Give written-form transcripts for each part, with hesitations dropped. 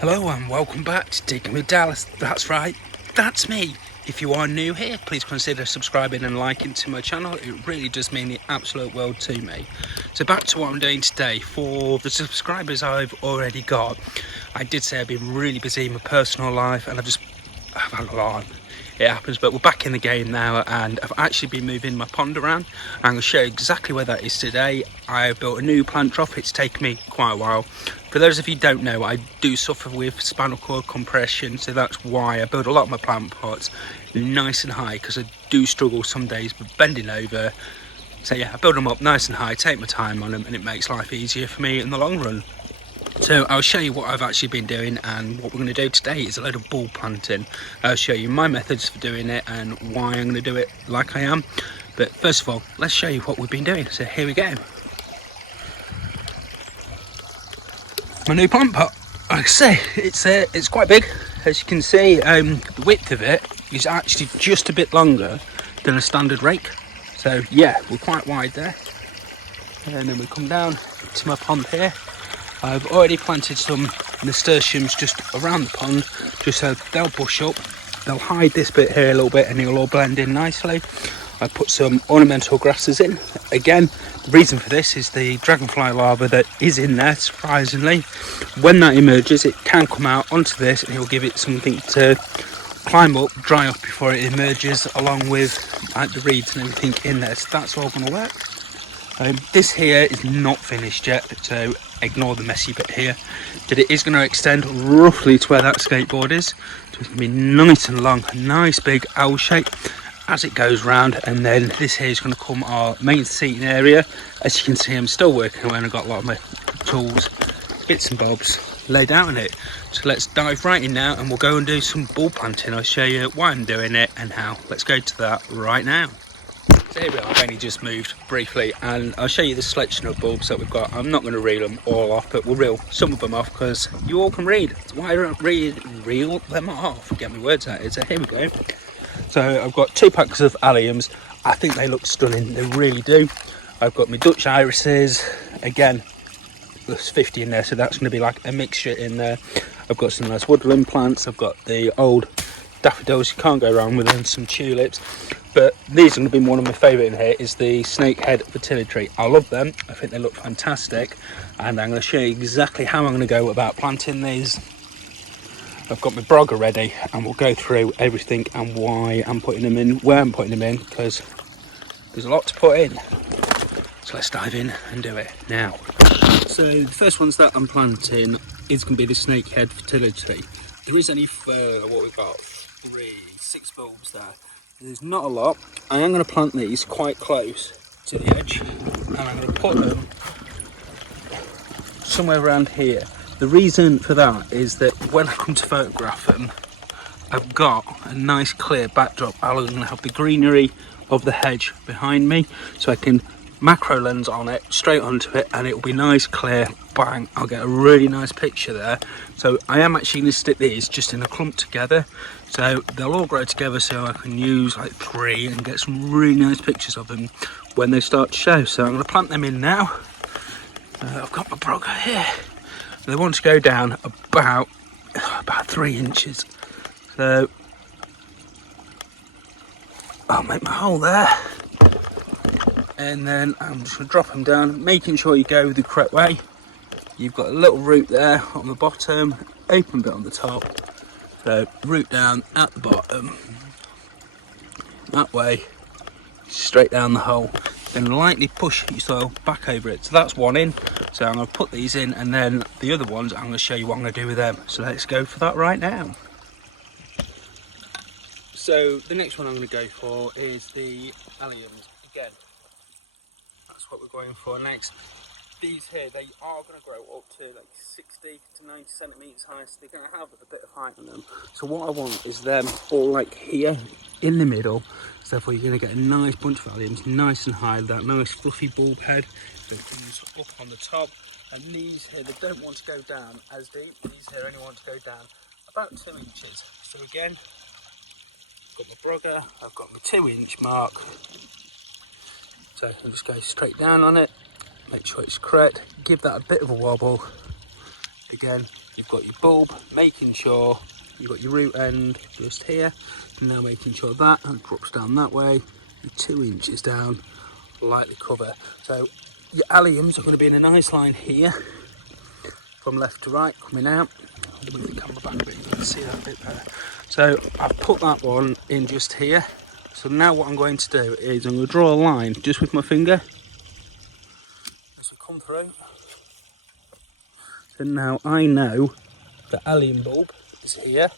Hello and welcome back to Digging with Dallas. That's right, that's me. If you are new here, please consider subscribing and liking to my channel. It really does mean the absolute world to me. So back to what I'm doing today. For the subscribers I've already got, I did say I've been really busy in my personal life and I've had a lot on. It happens, but we're back in the game now and I've actually been moving my pond around. I'm going to show you exactly where that is today. I built a new plant drop. It's taken me quite a while. For those of you who don't know, I do suffer with spinal cord compression, so that's why I build a lot of my plant pots nice and high, because I do struggle some days with bending over. So yeah, I build them up nice and high, take my time on them, and it makes life easier for me in the long run. So I'll show you what I've actually been doing, and what we're going to do today is a load of bulb planting. I'll show you my methods for doing it and why I'm going to do it like I am. But first of all, let's show you what we've been doing. So here we go. My new plant pot. Like I say, it's quite big. As you can see, the width of it is actually just a bit longer than a standard rake. So yeah, we're quite wide there. And then we come down to my pond here. I've already planted some nasturtiums just around the pond, just so they'll bush up. They'll hide this bit here a little bit and it'll all blend in nicely. I put some ornamental grasses in. Again, the reason for this is the dragonfly larva that is in there, surprisingly. When that emerges, it can come out onto this and it'll give it something to climb up, dry up before it emerges, along with the reeds and everything in there. So that's all going to work. This here is not finished yet, so ignore the messy bit here. But it is going to extend roughly to where that skateboard is. So it's going to be nice and long, a nice big L shape as it goes round, and then this here is going to come our main seating area. As you can see, I'm still working away and I've got a lot of my tools, bits and bobs laid out in it. So let's dive right in now and we'll go and do some bulb planting. I'll show you why I'm doing it and how. Let's go to that right now. So here we are, I've only just moved briefly and I'll show you the selection of bulbs that we've got. I'm not going to reel them all off, but we'll reel some of them off because you all can read. That's why I don't reel them off. Get my words out. So here we go. So I've got 2 packs of Alliums. I think they look stunning, they really do. I've got my Dutch irises. Again, there's 50 in there, so that's going to be like a mixture in there. I've got some nice woodland plants. I've got the old daffodils, you can't go wrong with them, some tulips. But these are going to be one of my favourite in here, is the snakehead fritillary. I love them, I think they look fantastic, and I'm going to show you exactly how I'm going to go about planting these. I've got my Brodiaea ready and we'll go through everything and why I'm putting them in, where I'm putting them in, because there's a lot to put in. So let's dive in and do it now. So the first ones that I'm planting is going to be the snakehead fritillary. There is only what we've got, 6 bulbs there. There's not a lot. I am going to plant these quite close to the edge and I'm going to put them somewhere around here. The reason for that is that when I come to photograph them, I've got a nice clear backdrop. I'm going to have the greenery of the hedge behind me, so I can macro lens on it, straight onto it, and it will be nice, clear, bang. I'll get a really nice picture there. So I am actually going to stick these just in a clump together, so they'll all grow together, so I can use like 3 and get some really nice pictures of them when they start to show. So I'm going to plant them in now. I've got my Brodiaea here. They want to go down about 3 inches. So I'll make my hole there. And then I'm just going to drop them down, making sure you go the correct way. You've got a little root there on the bottom, open bit on the top. So root down at the bottom. That way, straight down the hole. Then lightly push your soil back over it. So that's one in. So I'm going to put these in, and then the other ones I'm going to show you what I'm going to do with them. So let's go for that right now. So the next one I'm going to go for is the Alliums. Again, that's what we're going for next. These here, they are going to grow up to like 60 to 90 centimetres high, so they're going to have a bit of height on them. So what I want is them all like here in the middle, so therefore you're going to get a nice bunch of Alliums, nice and high, that nice fluffy bulb head that comes up on the top. And these here, they don't want to go down as deep. These here only want to go down about 2 inches. So again, I've got my Brodiaea, I've got my 2-inch mark. So I'm just going straight down on it. Make sure it's correct, give that a bit of a wobble, Again, you've got your bulb, making sure you've got your root end just here, and now making sure that drops down that way, you're 2 inches down, lightly cover. So your alliums are going to be in a nice line here, from left to right, coming out. I'll move the camera back a bit, you can see that a bit better. So I've put that one in just here. So now what I'm going to do is I'm going to draw a line just with my finger as we come through. So now I know the allium bulb is here,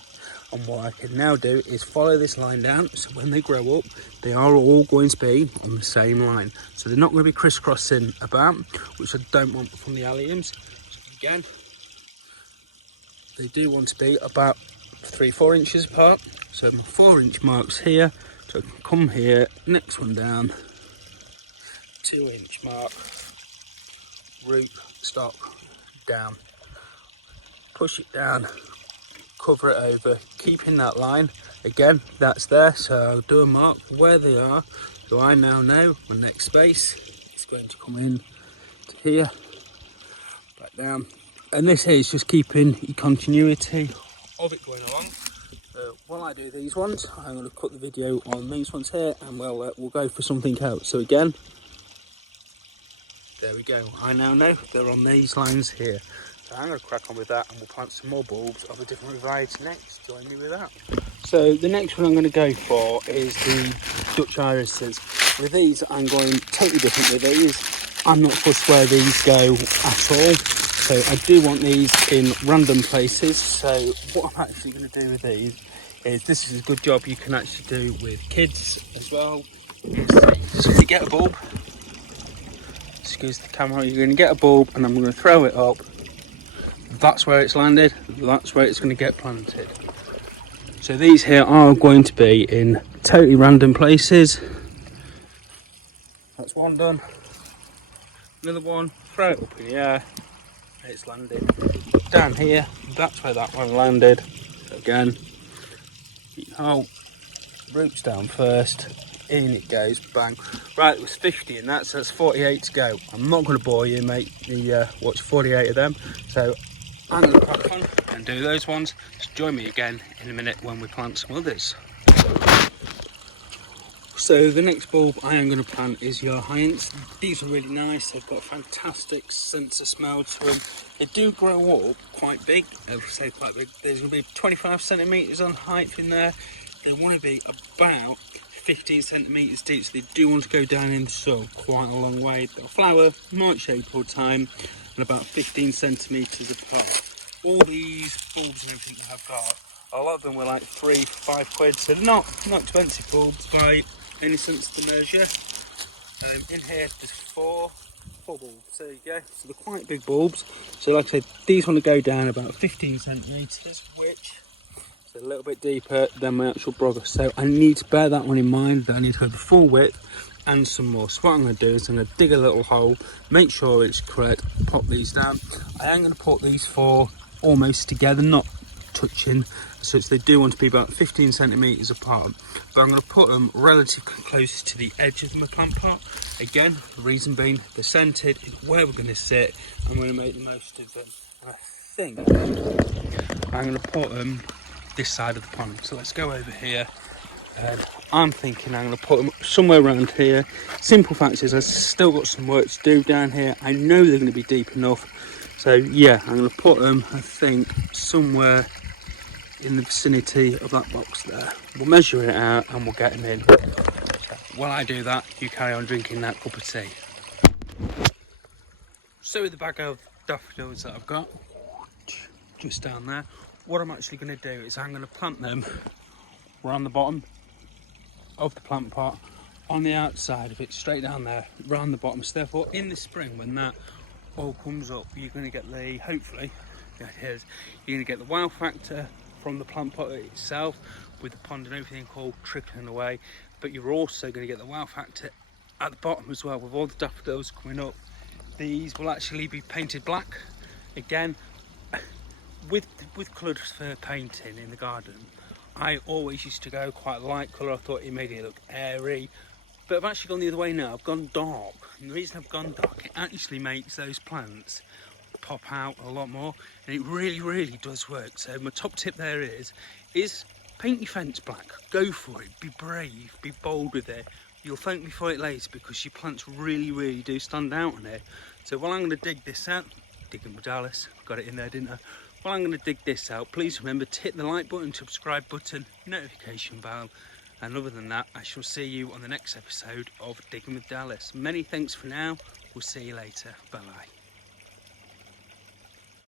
and what I can now do is follow this line down, so when they grow up they are all going to be on the same line, so they're not going to be crisscrossing about, which I don't want from the alliums. So again, they do want to be about 3-4 inches apart, so my 4-inch marks here, so I can come here, next one down, 2-inch mark, root stock down, push it down, cover it over, keeping that line. Again, that's there, so I'll do a mark where they are, so I now know my next space is going to come in to here, back down, and this here is just keeping the continuity of it going along. So while I do these ones, I'm going to cut the video on these ones here, and we'll go for something else. So again, there we go, I now know they're on these lines here. So I'm going to crack on with that, and we'll plant some more bulbs of a different variety next. Join me with that. So the next one I'm going to go for is the Dutch irises. With these, I'm going totally different with these. I'm not fussed where these go at all. So I do want these in random places. So what I'm actually going to do with these is, this is a good job you can actually do with kids as well. So you get a bulb, excuse the camera, you're going to get a bulb, and I'm going to throw it up. That's where it's landed, that's where it's going to get planted. So these here are going to be in totally random places. That's one done. Another one, throw it up in the air, it's landed. Down here, that's where that one landed. So again, roots down first, in it goes, bang. Right, it was 50 in that, so that's 48 to go. I'm not going to bore you, mate, watch 48 of them. So I'm going to crack on and do those ones. Just join me again in a minute when we plant some others. So the next bulb I am going to plant is your Hyacinth. These are really nice, they've got a fantastic sense of smell to them. They do grow up quite big, I would say quite big. There's going to be 25 centimetres on height in there. They want to be about 15 centimetres deep, so they do want to go down in the soil quite a long way. They'll flower March, April time, and about 15 centimetres apart. All these bulbs and everything that I've got, a lot of them were like 3-5 quid, so they're not expensive bulbs by any sense of the measure. In here there's four bulbs, so there you go, so they're quite big bulbs. So like I said, these want to go down about 15 centimetres, which is a little bit deeper than my actual brother, so I need to bear that one in mind, that I need to go the full width and some more. So what I'm going to do is I'm going to dig a little hole, make sure it's correct, pop these down. I am going to put these four almost together, not touching, so they do want to be about 15 centimetres apart, but I'm going to put them relatively close to the edge of my plant pot. Again, the reason being, they're centred in where we're going to sit. I'm going to make the most of them, and I think I'm going to put them this side of the pond. So let's go over here, and I'm thinking I'm going to put them somewhere around here. Simple fact is I've still got some work to do down here. I know they're going to be deep enough, so yeah, I'm going to put them, I think, somewhere in the vicinity of that box there. We'll measure it out and we'll get them in. So while I do that, you carry on drinking that cup of tea. So with the bag of daffodils that I've got just down there, what I'm actually going to do is I'm going to plant them around the bottom of the plant pot, on the outside of it, straight down there, around the bottom. So therefore, in the spring, when that all comes up, you're going to get the, hopefully, the idea is, you're going to get the wow factor from the plant pot itself, with the pond and everything all trickling away, but you're also going to get the wow factor at the bottom as well, with all the daffodils coming up. These will actually be painted black. Again, with coloured fur painting in the garden, I always used to go quite light colour. I thought it made it look airy, but I've actually gone the other way now. I've gone dark, and the reason I've gone dark, it actually makes those plants pop out a lot more, and it really does work. So my top tip there is paint your fence black. Go for it, be brave, be bold with it. You'll thank me for it later, because your plants really do stand out on it. So while I'm going to dig this out, digging with Dallas, got it in there, didn't I? While I'm going to dig this out, please remember to hit the like button, subscribe button, notification bell, and other than that, I shall see you on the next episode of Digging with Dallas. Many thanks for now. We'll see you later. Bye bye.